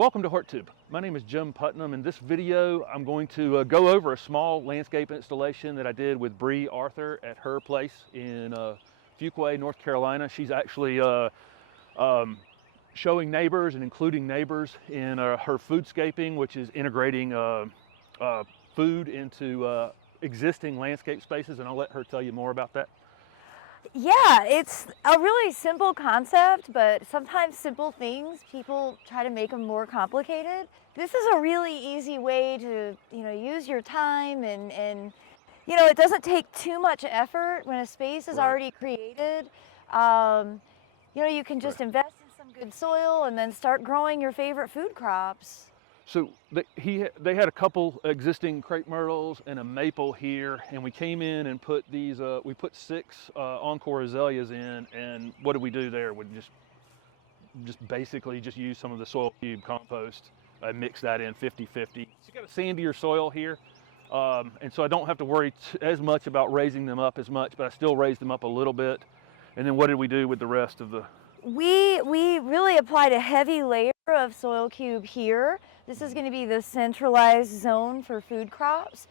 Welcome to HortTube. My name is Jim Putnam. In this video, I'm going to go over a small landscape installation that I did with Brie Arthur at her place in Fuquay, North Carolina. She's actually showing neighbors and including neighbors in her Foodscaping, which is integrating food into existing landscape spaces, and I'll let her tell you more about that. Yeah, it's a really simple concept, but sometimes simple things, people try to make them more complicated. This is a really easy way to, use your time and it doesn't take too much effort when a space is already created. You can just invest in some good soil and then start growing your favorite food crops. So they had a couple existing crepe myrtles and a maple here, and we came in and put these. We put 6 encore azaleas in, and what did we do there? We just basically just use some of the soil cube compost, mix that in 50-50. So you got a sandier soil here, and so I don't have to worry as much about raising them up as much, but I still raised them up a little bit. And then what did we do with the rest of the? We really applied a heavy layer of soil cube here. This is going to be the centralized zone for food crops.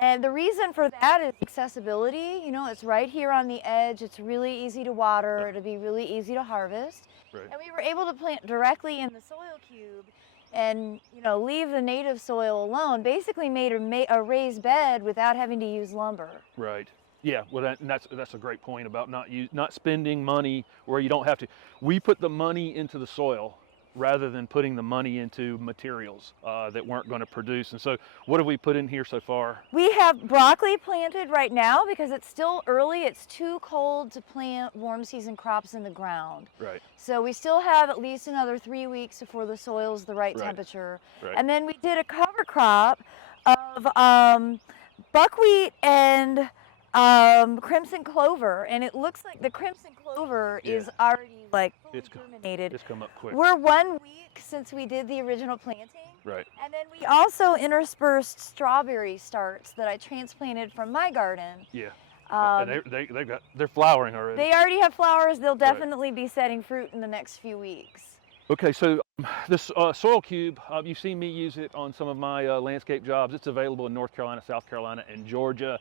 And the reason for that is accessibility. It's right here on the edge. It's really easy to water. It'll be really easy to harvest. Right. And we were able to plant directly in the soil cube and, leave the native soil alone. Basically made a raised bed without having to use lumber. Right. Yeah, well, that's a great point about not spending money where you don't have to. We put the money into the soil rather than putting the money into materials that weren't going to produce. And so what have we put in here so far? We have broccoli planted right now because it's still early. It's too cold to plant warm season crops in the ground. Right. So we still have at least another 3 weeks before the soil's the right temperature. Right. And then we did a cover crop of buckwheat and crimson clover, and it looks like the crimson clover is already fully germinated. It's come up quick. We're 1 week since we did the original planting. Right. And then we also interspersed strawberry starts that I transplanted from my garden. Yeah. And they're flowering already. They already have flowers. They'll definitely be setting fruit in the next few weeks. Okay, so this soil cube, you've seen me use it on some of my landscape jobs. It's available in North Carolina, South Carolina, and Georgia.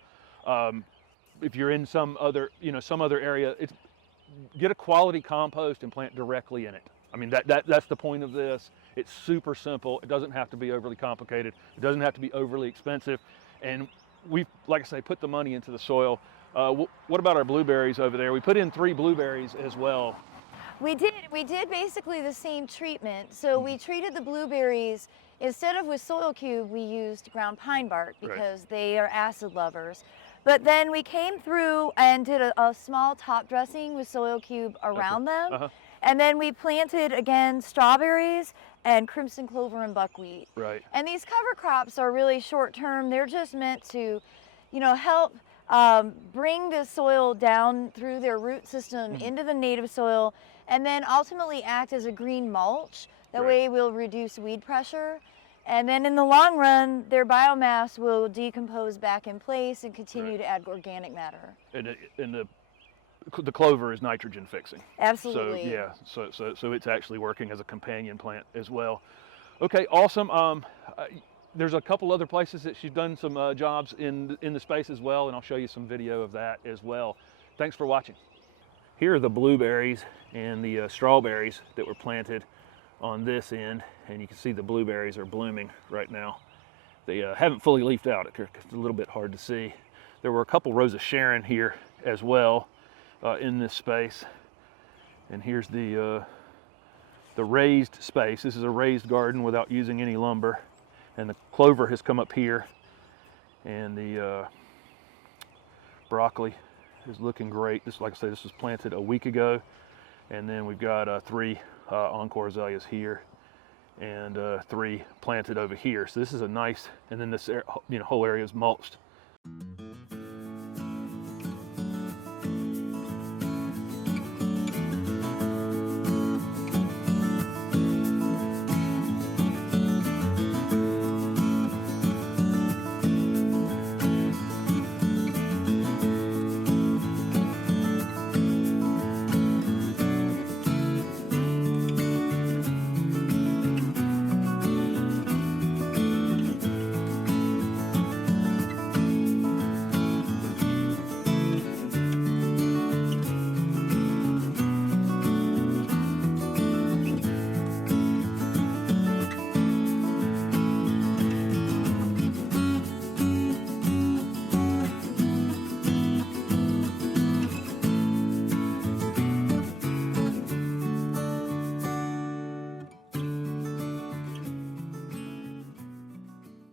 If you're in some other area, get a quality compost and plant directly in it. I mean, that's the point of this. It's super simple. It doesn't have to be overly complicated. It doesn't have to be overly expensive. And we've, like I say, put the money into the soil. What about our blueberries over there? We put in 3 blueberries as well. We did basically the same treatment. So we treated the blueberries, instead of with soil cube, we used ground pine bark because they are acid lovers. But then we came through and did a small top dressing with soil cube around them. And then we planted, again, strawberries and crimson clover and buckwheat. Right. And these cover crops are really short term. They're just meant to, help bring the soil down through their root system into the native soil, and then ultimately act as a green mulch. That way we'll reduce weed pressure. And then in the long run, their biomass will decompose back in place and continue to add organic matter. And the clover is nitrogen fixing. Absolutely. So yeah, so it's actually working as a companion plant as well. Okay, awesome. There's a couple other places that she's done some jobs in the space as well, and I'll show you some video of that as well. Thanks for watching. Here are the blueberries and the strawberries that were planted on this end, and you can see the blueberries are blooming right now. They haven't fully leafed out. It's a little bit hard to see. There were a couple rows of Sharon here as well in this space. And here's the raised space. This is a raised garden without using any lumber. And the clover has come up here, and the broccoli is looking great. This, like I say, this was planted a week ago, and then we've got 3 encore azaleas here, and 3 planted over here. So this is a nice, and then this whole area is mulched